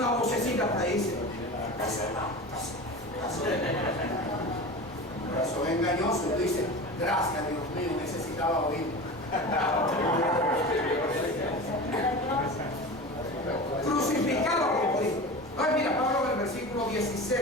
una vocecita que dice, corazón engañoso, y tú dices, gracias Dios mío, necesitaba oír. Crucificado como dijo. Ay, mira, Pablo en el versículo 16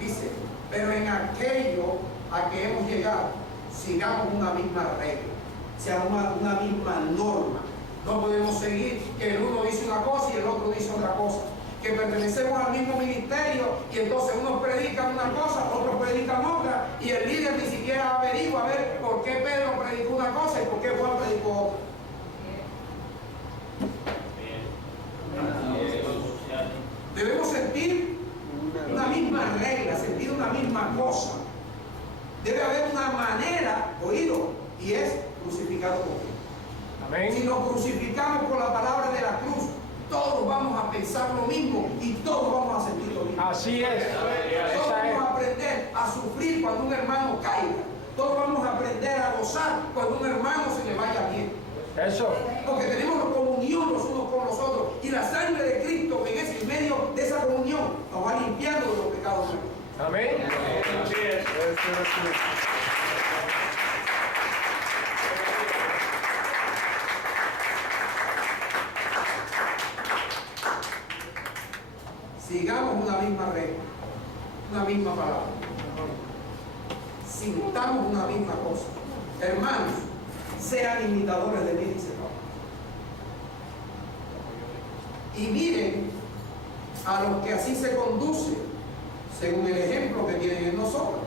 dice, pero en aquello a que hemos llegado, sigamos una misma regla, sea una misma norma. No podemos seguir que el uno dice una cosa y el otro dice otra cosa, que pertenecemos al mismo ministerio y entonces unos predican una cosa, otros predican otra, y el líder ni siquiera averigua a ver por qué Pedro predicó una cosa y por qué Juan predicó otra. Debemos sentir una misma regla, sentir una misma cosa. Debe haber una manera, oído, y es crucificado con Cristo. Amén. Si nos crucificamos con la palabra de la cruz, todos vamos a pensar lo mismo y todos vamos a sentir lo mismo. Así es. Todos vamos a aprender a sufrir cuando un hermano caiga. Todos vamos a aprender a gozar cuando un hermano se le vaya bien. Eso. Porque tenemos comunión los unos con los otros. Y la sangre de Cristo en medio de esa comunión nos va limpiando de los pecados nuestros. Amén. Así es. Sigamos una misma regla, una misma palabra. Sintamos una misma cosa. Hermanos, sean imitadores de mí, dice Pablo. Y miren a los que así se conducen, según el ejemplo que tienen en nosotros.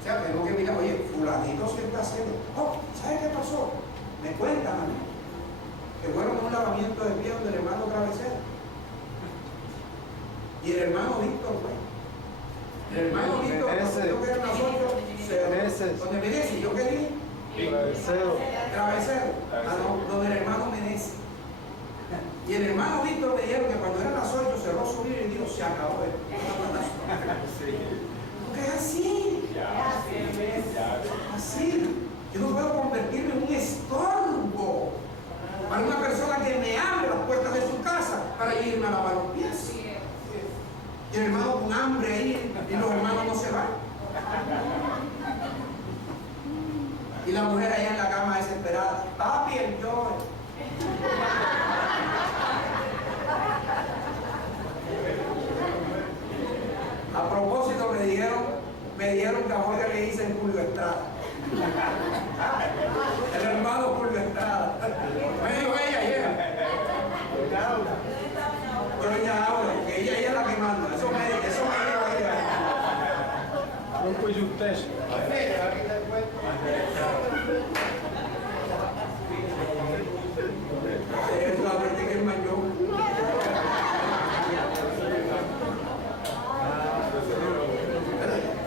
O sea, tenemos que mirar, oye, fulanito se está haciendo. Oh, ¿sabes qué pasó? Me cuentan a mí que fueron a un lavamiento de pies del hermano Travesero. Y el hermano Víctor fue. El hermano Víctor, yo que eran las 8, donde Menezes, yo quería. Travesero. Donde el hermano Menezes. Y el hermano Víctor me dijeron que cuando eran las 8 cerró su libro y dijo, se acabó esto. Porque es así. Así. Yo no puedo convertirme en un estorbo para una persona que me abre las puertas de su casa para irme a lavar los pies. Y el hermano con hambre ahí, y los hermanos no se van. Y la mujer allá en la cama desesperada, papi, el yo. A propósito me dijeron que a Jorge le dicen Julio Estrada. El hermano Julio Estrada. Me dijo ella ayer. Doña Aura, porque ella es la que manda. Eso me dijo ella. Un coyuntes. Es la verte que es mayor.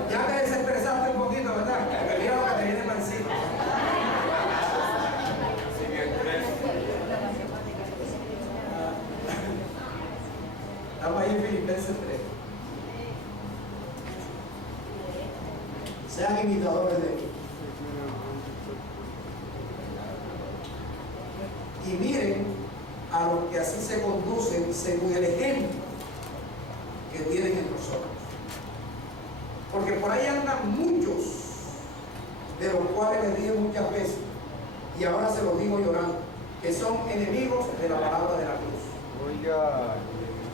Ya te desestresaste un poquito, ¿verdad? Mira lo que te viene para encima. Estamos ahí en Filipenses 3. Sean imitadores de mí. Y miren a los que así se conducen según el ejemplo que tienen en nosotros. Porque por ahí andan muchos, de los cuales les dije muchas veces, y ahora se los digo llorando, que son enemigos de la palabra de la cruz. Oiga.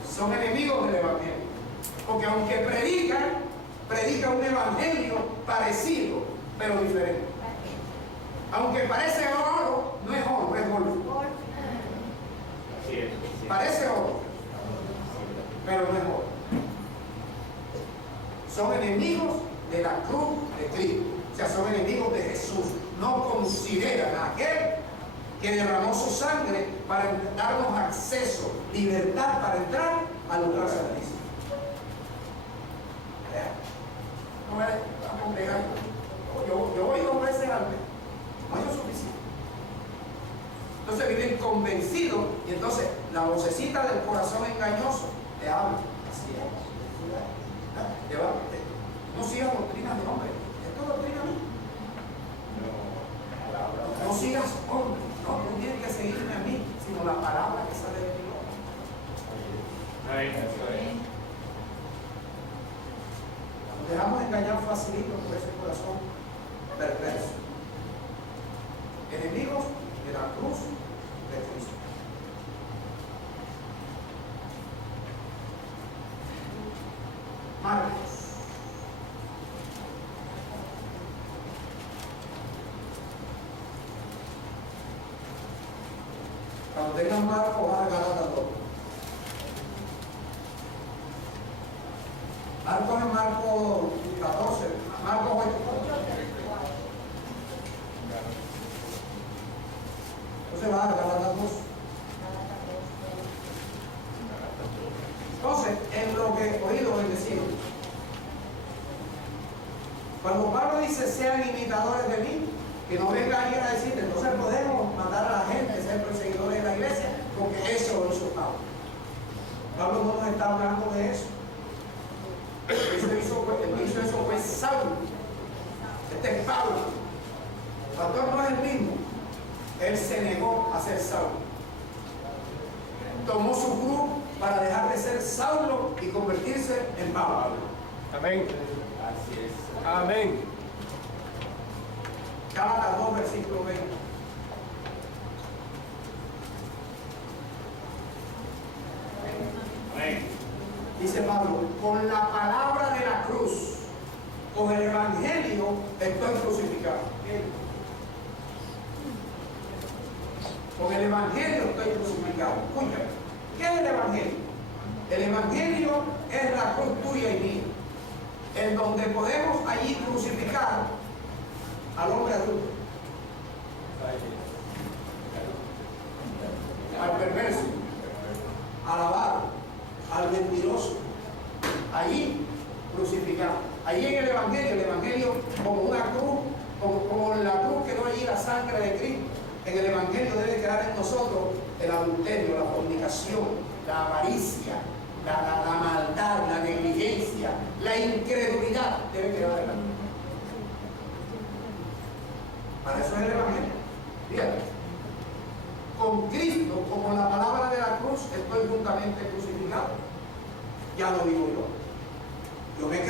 Son enemigos del evangelio. Porque aunque predican un evangelio parecido, pero diferente. Aunque parece oro, no es oro, es oro. Parece oro, pero no es oro. Son enemigos de la cruz de Cristo. O sea, son enemigos de Jesús. No consideran a aquel que derramó su sangre para darnos acceso, libertad para entrar al lugar santísimo. No es a congregar. Yo voy 2 veces al mes. No es suficiente. Entonces viven convencidos y entonces la vocecita del corazón engañoso te habla. Así es. No sigas doctrinas de hombre. Esto es doctrina mía. No sigas hombre. No tienes que seguirme a mí, sino la palabra que sale de mi boca. Nos dejamos engañar facilito por ese corazón perverso. Enemigos de la cruz de Cristo. Marcos. Cuando tengan Marcos, van a Gálatas 2. Marcos es Marcos 14, Marcos 8. Entonces va a Gálatas 2. Entonces, en lo que he oído bendecido, cuando Pablo dice sean imitadores de mí, que no venga alguien a decirte, entonces podemos matar a la gente, ser perseguidores de la iglesia, porque eso lo hizo Pablo. Pablo no nos está hablando de eso. El que hizo eso fue Saulo. Este es Pablo. El pastor no es el mismo. Él se negó a ser Saulo. Tomó su cruz para dejar de ser Saulo y convertirse en Pablo. Amén. Así es. Amén. Gálatas 2, versículo 20. Amén. Dice Pablo, con la palabra de la cruz, con el evangelio, estoy crucificado. Con el evangelio estoy crucificado. Escúchame, ¿qué es el evangelio? El evangelio es la cruz tuya y mía, en donde podemos allí crucificar al hombre adulto, al perverso, al avaro, al mentiroso. Allí crucificado. Allí en el evangelio como una cruz, como la cruz quedó allí la sangre de Cristo. En el evangelio debe quedar en nosotros el adulterio, la fornicación, la avaricia, la maldad, la negligencia, la incredulidad debe quedar en la cruz. Para eso es el evangelio. Fíjate, con Cristo, como la palabra de la cruz, estoy juntamente crucificado. Ya no vivo yo. Yo me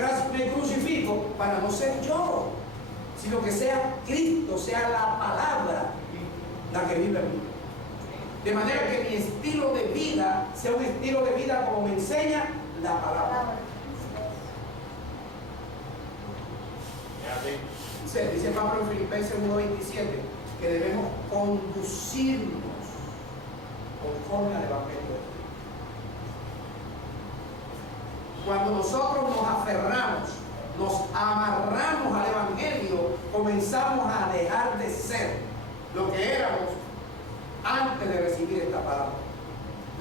crucifico para no ser yo, sino que sea Cristo, sea la palabra la que vive en mí. De manera que mi estilo de vida sea un estilo de vida como me enseña la palabra. Dice Pablo en Filipenses 1:27 que debemos conducirnos conforme al evangelio de Cristo. Cuando nosotros nos aferramos, nos amarramos al evangelio, comenzamos a dejar de ser lo que éramos antes de recibir esta palabra.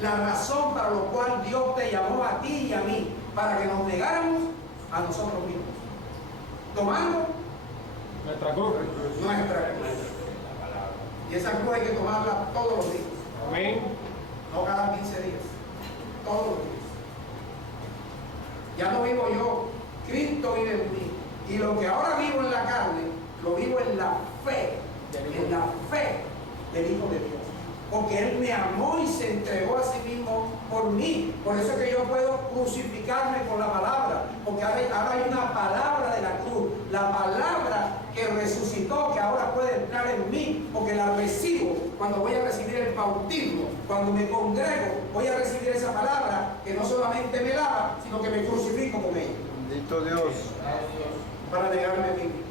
La razón para la cual Dios te llamó a ti y a mí, para que nos negáramos a nosotros mismos, tomando Nuestra cruz. nuestra cruz. Y esa cruz hay que tomarla todos los días, Amén. no cada 15 días, todos los días. Ya no vivo yo, Cristo vive en mí. Y lo que ahora vivo en la carne, lo vivo en la fe del Hijo de Dios. Porque Él me amó y se entregó a sí mismo por mí. Por eso es que yo puedo crucificarme con la palabra. Porque ahora hay una palabra de la cruz. La palabra que resucitó, que ahora puede entrar en mí. Porque la recibo cuando voy a recibir el bautismo. Cuando me congrego, voy a recibir esa palabra que no solamente me lava, sino que me crucifico con ella. Bendito Dios. Para negarme a mí mismo.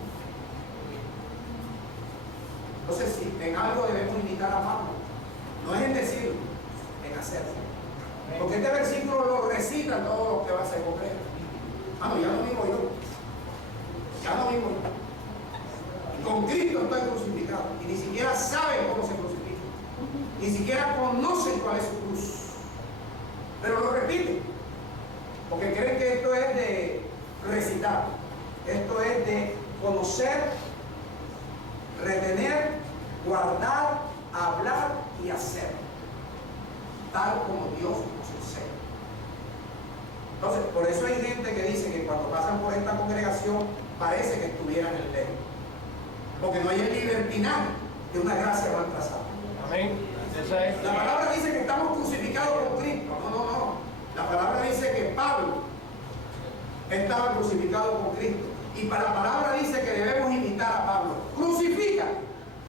Entonces, si en algo debemos imitar a Pablo, no es en decirlo, en hacerlo. Porque este versículo lo recitan todos los que van a ser concretos. Ah, no, ya no vivo yo. Ya no vivo yo. Y con Cristo estoy crucificado. Y ni siquiera saben cómo se crucifica. Ni siquiera conocen cuál es su cruz. Pero lo repiten. Porque creen que esto es de recitar. Esto es de conocer, retener, guardar, hablar y hacer, tal como Dios nos enseña. Entonces, por eso hay gente que dice que cuando pasan por esta congregación parece que estuvieran en ley, porque no hay el libertinaje de una gracia mal trazada. Amén. Esa es. La palabra dice que estamos crucificados con Cristo. No. La palabra estaba crucificado con Cristo. Y para la palabra